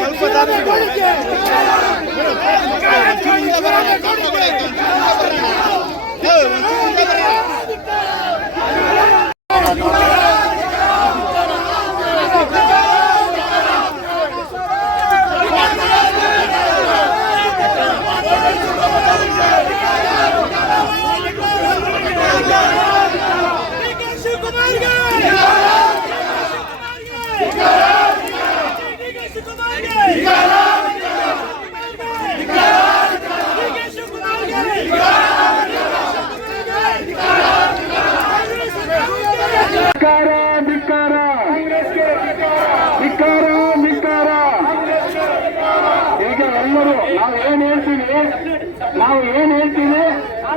Alfa, dame, dame, dame, dame, dame,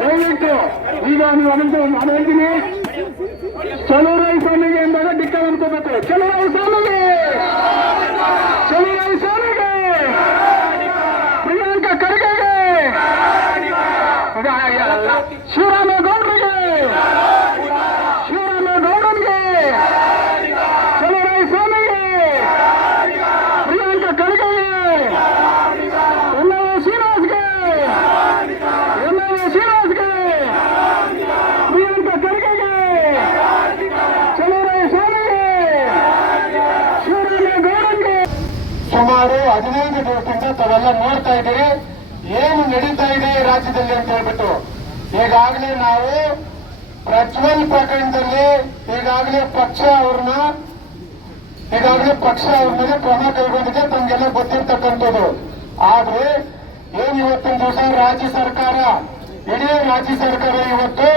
ದಯವಿಟ್ಟು ಈಗ ನೀವು ಅದಕ್ಕೆ ನಾನು ಹೇಳ್ತೀನಿ ಚಲುರಾಯ ಸ್ವಾಮಿಗೆ ಎಂದಾಗ ಡಿಕ್ಕ ಅನ್ಕೋಬೇಕು ಚಲುರಾಯ ಸ್ವಾಮಿಗೆ ಚಲುರಾಯ ಸ್ವಾಮಿಗೆ ಪ್ರಿಯಾಂಕ ಖರ್ಗೆಗೆ ಶಿವರಾಮೇಗೌಡರಿಗೆ ಶಿವರಾಮೇಗೌಡರಿಗೆ ಚಲುರಾಯ ಸ್ವಾಮಿಗೆ ಪ್ರಿಯಾಂಕ ಖರ್ಗೆಗೆ ಎಲ್ಲವೇ ಶ್ರೀನಿವಾಸ್ಗೆ ಎಲ್ಲವೇ ಶ್ರೀನಿವಾಸ್ಗೆ ಪ್ರಿಯಾಂಕ ಖರ್ಗೆಗೆ ಚಲುರಾಯ ಸ್ವಾಮಿಗೆ ಶಿವರಾಮೇಗೌಡರಿಗೆ ಸುಮಾರು ಹದಿನೈದು ದಿವಸದಿಂದ ತಾವೆಲ್ಲ ನೋಡ್ತಾ ಇದ್ದೀರಿ. ಏನು ನಡೀತಾ ಇದೆ ರಾಜ್ಯದಲ್ಲಿ ಅಂತ ಹೇಳ್ಬಿಟ್ಟು. ಈಗಾಗಲೇ ನಾವು ಪ್ರಜ್ವಲ್ ಪ್ರಕರಣದಲ್ಲಿ ಈಗಾಗಲೇ ಪಕ್ಷ ಅವ್ರನ್ನ, ಈಗಾಗಲೇ ಪಕ್ಷ ಅವ್ರ ಮೇಲೆ ಕ್ರಮ ಕೈಗೊಂಡಿದೆ. ತಮ್ಗೆಲ್ಲ ಗೊತ್ತಿರ್ತಕ್ಕಂಥದ್ದು. ಆದ್ರೆ ಏನ್ ಇವತ್ತಿನ ದಿವಸ ರಾಜ್ಯ ಸರ್ಕಾರ, ಇಡೀ ರಾಜ್ಯ ಸರ್ಕಾರ ಇವತ್ತು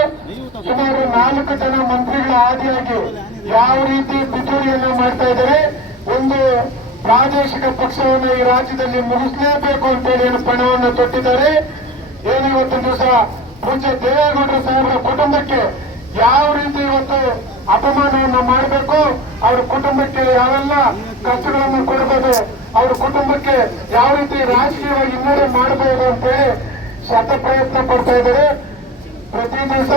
ಸುಮಾರು ನಾಲ್ಕು ಜನ ಮಂತ್ರಿಗಳ ಆದಿಯಾಗಿ ಯಾವ ರೀತಿ ಪಿತೂರಿಯನ್ನು ಮಾಡ್ತಾ ಇದ್ದಾರೆ. ಒಂದು ಪ್ರಾದೇಶಿಕ ಪಕ್ಷವನ್ನು ಈ ರಾಜ್ಯದಲ್ಲಿ ಮುಗಿಸಲೇಬೇಕು ಅಂತೇಳಿ ಏನು ಪಣವನ್ನು ತೊಟ್ಟಿದ್ದಾರೆ. ಏನು ಇವತ್ತಿನ ದಿವಸ ಪೂಜ್ಯ ದೇವೇಗೌಡರ ಸಾಹೇಬರ ಕುಟುಂಬಕ್ಕೆ ಯಾವ ರೀತಿ ಇವತ್ತು ಅಪಮಾನವನ್ನು ಮಾಡಬೇಕು? ಅವ್ರ ಕುಟುಂಬಕ್ಕೆ ಯಾವೆಲ್ಲ ಕಷ್ಟಗಳನ್ನು ಕೊಡಬಹುದು ಅವ್ರ ಕುಟುಂಬಕ್ಕೆ ಯಾವ ರೀತಿ ರಾಜಕೀಯವಾಗಿ ಹಿನ್ನಡೆ ಮಾಡಬಹುದು ಅಂತೇಳಿ ಶತ ಪ್ರಯತ್ನ ಪಡ್ತಾ ಇದ್ದಾರೆ. ಪ್ರತಿ ದಿವಸ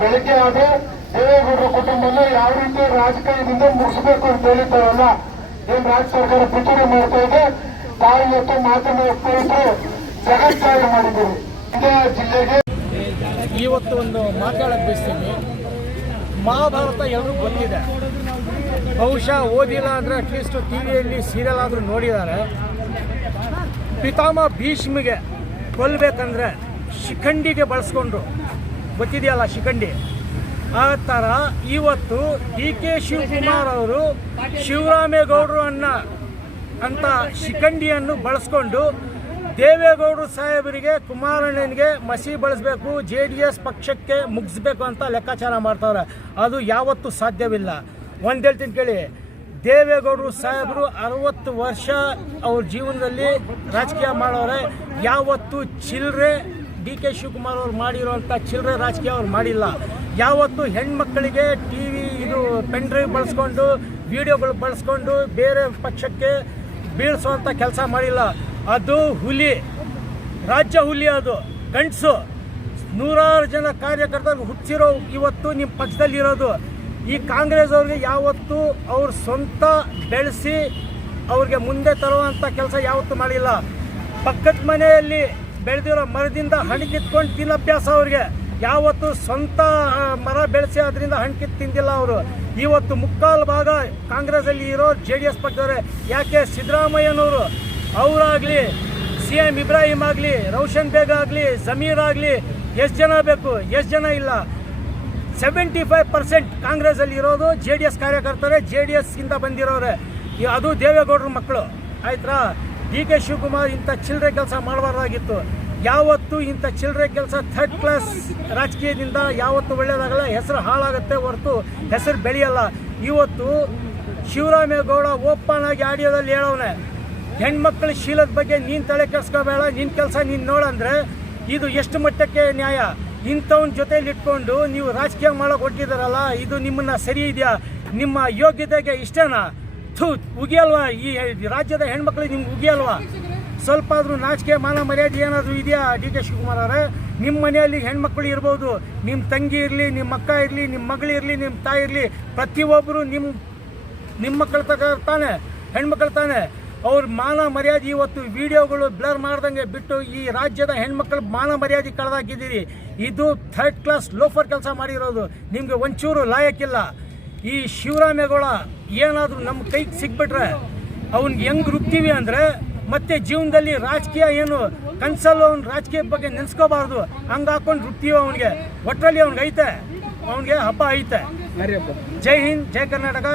ಬೆಳಿಗ್ಗೆ ಆದ್ರೆ ದೇವೇಗೌಡರ ಕುಟುಂಬನ ಯಾವ ರೀತಿ ರಾಜಕೀಯದಿಂದ ಮುಗಿಸ್ಬೇಕು ಅಂತ ಹೇಳಿದ್ದಾರಲ್ಲ ಏನ್ ರಾಜ್ಯ ಸರ್ಕಾರ ಪಿತೂರಿ ಮಾಡ್ತಾ ಇದೆ. ತಾವು ಇವತ್ತು ಮಾಧ್ಯಮ ಸ್ನೇಹಿತರು ಜಗಜ್ಜಾಹೀರು ಮಾಡಿದ್ದೀರಿ. ಇದೇ ಜಿಲ್ಲೆಗೆ ಇವತ್ತು ಒಂದು ಮಾತಾಡಕ್ಕೆ ಬಯಸ್ತೀನಿ. ಮಹಾಭಾರತ ಎಲ್ಲರೂ ಗೊತ್ತಿದೆ. ಬಹುಶಃ ಓದಿಲ್ಲ ಅಂದ್ರೆ ಅಟ್ಲೀಸ್ಟ್ ಟಿ ವಿಯಲ್ಲಿ ಸೀರಿಯಲ್ ಆದರೂ ನೋಡಿದ್ದಾರೆ. ಪಿತಾಮ ಭೀಷ್ಮಿಗೆ ಕೊಲ್ಬೇಕಂದ್ರೆ ಶಿಖಂಡಿಗೆ ಬಳಸ್ಕೊಂಡ್ರು. ಗೊತ್ತಿದೆಯಲ್ಲ ಶಿಖಂಡಿ? ಆ ಥರ ಇವತ್ತು ಡಿ ಕೆ ಶಿವಕುಮಾರ್ ಅವರು ಶಿವರಾಮೇಗೌಡರು ಅನ್ನ ಅಂತ ಶಿಖಂಡಿಯನ್ನು ಬಳಸ್ಕೊಂಡು ದೇವೇಗೌಡರು ಸಾಹೇಬರಿಗೆ ಕುಮಾರಣ್ಣನಿಗೆ ಮಸಿ ಬಳಸಬೇಕು, ಜೆ ಡಿ ಎಸ್ ಪಕ್ಷಕ್ಕೆ ಮುಗಿಸ್ಬೇಕು ಅಂತ ಲೆಕ್ಕಾಚಾರ ಮಾಡ್ತಾವ್ರೆ. ಅದು ಯಾವತ್ತೂ ಸಾಧ್ಯವಿಲ್ಲ. ಒಂದು ಹೇಳ್ತೀನಿ ಕೇಳಿ, ದೇವೇಗೌಡರು ಸಾಹೇಬರು ಅರವತ್ತು ವರ್ಷ ಅವ್ರ ಜೀವನದಲ್ಲಿ ರಾಜಕೀಯ ಮಾಡೋರೆ. ಯಾವತ್ತೂ ಚಿಲ್ಲರೆ ಡಿ ಕೆ ಶಿವಕುಮಾರ್ ಅವ್ರು ಮಾಡಿರುವಂಥ ಚಿಲ್ಲರೆ ರಾಜಕೀಯ ಅವ್ರು ಮಾಡಿಲ್ಲ. ಯಾವತ್ತು ಹೆಣ್ಮಕ್ಕಳಿಗೆ ಟಿ ವಿ ಇದು ಪೆನ್ ಡ್ರೈವ್ ಬಳಸ್ಕೊಂಡು, ವಿಡಿಯೋಗಳು ಬಳಸ್ಕೊಂಡು ಬೇರೆ ಪಕ್ಷಕ್ಕೆ ಬೀಳಿಸುವಂಥ ಕೆಲಸ ಮಾಡಿಲ್ಲ. ಅದು ಹುಲಿ. ರಾಜ್ಯ ಹುಲಿ ಅದು. ಗಂಡಸು. ನೂರಾರು ಜನ ಕಾರ್ಯಕರ್ತರು ಹುಚ್ಚಿರೋ ಇವತ್ತು ನಿಮ್ಮ ಪಕ್ಷದಲ್ಲಿರೋದು ಈ ಕಾಂಗ್ರೆಸ್ ಅವ್ರಿಗೆ ಯಾವತ್ತೂ ಅವ್ರ ಸ್ವಂತ ಬೆಳೆಸಿ ಅವ್ರಿಗೆ ಮುಂದೆ ತರುವಂಥ ಕೆಲಸ ಯಾವತ್ತೂ ಮಾಡಿಲ್ಲ. ಪಕ್ಕದ ಮನೆಯಲ್ಲಿ ಬೆಳೆದಿರೋ ಮರದಿಂದ ಹಣ್ಣು ಕಿತ್ಕೊಂಡು ತಿನ್ನೋ ಅಭ್ಯಾಸ ಅವ್ರಿಗೆ. ಯಾವತ್ತು ಸ್ವಂತ ಮರ ಬೆಳೆಸಿ ಅದರಿಂದ ಹಣ್ಣು ಕಿತ್ತು ತಿಂದಿಲ್ಲ ಅವರು. ಇವತ್ತು ಮುಕ್ಕಾಲು ಭಾಗ ಕಾಂಗ್ರೆಸ್ಸಲ್ಲಿ ಇರೋ ಜೆ ಡಿ ಎಸ್ ಪಕ್ಷದವರೇ, ಯಾಕೆ ಸಿದ್ದರಾಮಯ್ಯನವರು, ಅವರಾಗಲಿ, ಸಿ ಎಂ ಇಬ್ರಾಹಿಂ ಆಗಲಿ, ರೌಶನ್ ಬೇಗ್ ಆಗಲಿ, ಜಮೀರ್ ಆಗಲಿ, ಎಷ್ಟು ಜನ ಬೇಕು, ಎಷ್ಟು ಜನ ಇಲ್ಲ. ಸೆವೆಂಟಿ ಫೈವ್ ಪರ್ಸೆಂಟ್ ಕಾಂಗ್ರೆಸ್ಸಲ್ಲಿ ಇರೋದು ಜೆ ಡಿ ಎಸ್ ಕಾರ್ಯಕರ್ತರೇ, ಜೆ ಡಿ ಎಸ್ಗಿಂತ ಬಂದಿರೋರೆ. ಅದು ದೇವೇಗೌಡರ ಮಕ್ಕಳು. ಆಯ್ತಾ ಡಿ ಕೆ ಶಿವಕುಮಾರ್ ಇಂಥ ಚಿಲ್ಲರೆ ಕೆಲಸ ಮಾಡಬಾರ್ದಾಗಿತ್ತು. ಯಾವತ್ತು ಇಂಥ ಚಿಲ್ಲರೆ ಕೆಲಸ ಥರ್ಡ್ ಕ್ಲಾಸ್ ರಾಜಕೀಯದಿಂದ ಯಾವತ್ತು ಒಳ್ಳೆಯದಾಗಲ್ಲ ಹೆಸರು ಹಾಳಾಗುತ್ತೆ ಹೊರತು ಹೆಸರು ಬೆಳೆಯಲ್ಲ. ಇವತ್ತು ಶಿವರಾಮೇಗೌಡ ಓಪನ್ ಆಗಿ ಆಡಿಯೋದಲ್ಲಿ ಹೇಳೋನೆ ಹೆಣ್ಮಕ್ಳ ಶೀಲದ ಬಗ್ಗೆ ನೀನು ತಲೆ ಕೆಡ್ಸ್ಕೋಬೇಡ ನಿನ್ನ ಕೆಲಸ ನೀನು ನೋಡಂದ್ರೆ ಇದು ಎಷ್ಟು ಮಟ್ಟಕ್ಕೆ ನ್ಯಾಯ? ಇಂಥವ್ನ ಜೊತೆಯಲ್ಲಿ ಇಟ್ಕೊಂಡು ನೀವು ರಾಜಕೀಯ ಮಾಡೋಕೆ ಹೊಟ್ಟಿದಾರಲ್ಲ ಇದು ನಿಮ್ಮನ್ನ ಸರಿ ಇದೆಯಾ? ನಿಮ್ಮ ಯೋಗ್ಯತೆಗೆ ಇಷ್ಟೇನಾ? ಉಗಿಯಲ್ವಾ ಈ ರಾಜ್ಯದ ಹೆಣ್ಮಕ್ಳಿಗೆ ನಿಮ್ಗೆ ಉಗಿಯಲ್ವಾ ಸ್ವಲ್ಪ ಆದ್ರೂ ನಾಚಿಕೆ, ಮಾನ ಮರ್ಯಾದೆ ಏನಾದರೂ ಇದೆಯಾ ಡಿ ಕೆ ಶಿವಕುಮಾರ್ ಅವರೇ? ನಿಮ್ಮ ಮನೆಯಲ್ಲಿ ಹೆಣ್ಮಕ್ಳು ಇರ್ಬೋದು. ನಿಮ್ಮ ತಂಗಿ ಇರಲಿ ನಿಮ್ಮ ಅಕ್ಕ ಇರಲಿ ನಿಮ್ಮ ಮಗಳಿರಲಿ ನಿಮ್ಮ ತಾಯಿ ಇರಲಿ ಪ್ರತಿಯೊಬ್ಬರು ನಿಮ್ಮ ನಿಮ್ಮ ಮಕ್ಕಳ ತಗ ತಾನೆ, ಹೆಣ್ಮಕ್ಳು ತಾನೆ. ಅವ್ರ ಮಾನ ಮರ್ಯಾದೆ ಇವತ್ತು ವಿಡಿಯೋಗಳು ಬ್ಲರ್ ಮಾಡ್ದಂಗೆ ಬಿಟ್ಟು ಈ ರಾಜ್ಯದ ಹೆಣ್ಮಕ್ಳು ಮಾನ ಮರ್ಯಾದೆ ಕಳೆದಾಕಿದ್ದೀರಿ. ಇದು ಥರ್ಡ್ ಕ್ಲಾಸ್ ಲೋಫರ್ ಕೆಲಸ ಮಾಡಿರೋದು. ನಿಮಗೆ ಒಂಚೂರು ಲಾಯಕ್ಕಿಲ್ಲ. ಈ ಶಿವರಾಮೇಗೌಡ ಏನಾದರೂ ನಮ್ಮ ಕೈಗೆ ಸಿಕ್ಬಿಟ್ರೆ ಅವ್ನಿಗೆ ಹೆಂಗೆ ರುಬ್ತೀವಿ ಅಂದರೆ ಮತ್ತೆ ಜೀವನದಲ್ಲಿ ರಾಜಕೀಯ ಏನು ಕನ್ಸಲ್ಲೂ ಅವ್ನ ರಾಜಕೀಯ ಬಗ್ಗೆ ನೆನೆಸ್ಕೋಬಾರ್ದು. ಹಂಗೆ ಹಾಕೊಂಡು ರುಬ್ತೀವಿ ಅವನಿಗೆ. ಒಟ್ಟರಲ್ಲಿ ಅವ್ನಿಗೆ ಐತೆ ಅವನಿಗೆ ಹಬ್ಬ ಐತೆ. ಜೈ ಹಿಂದ್ ಜೈ ಕರ್ನಾಟಕ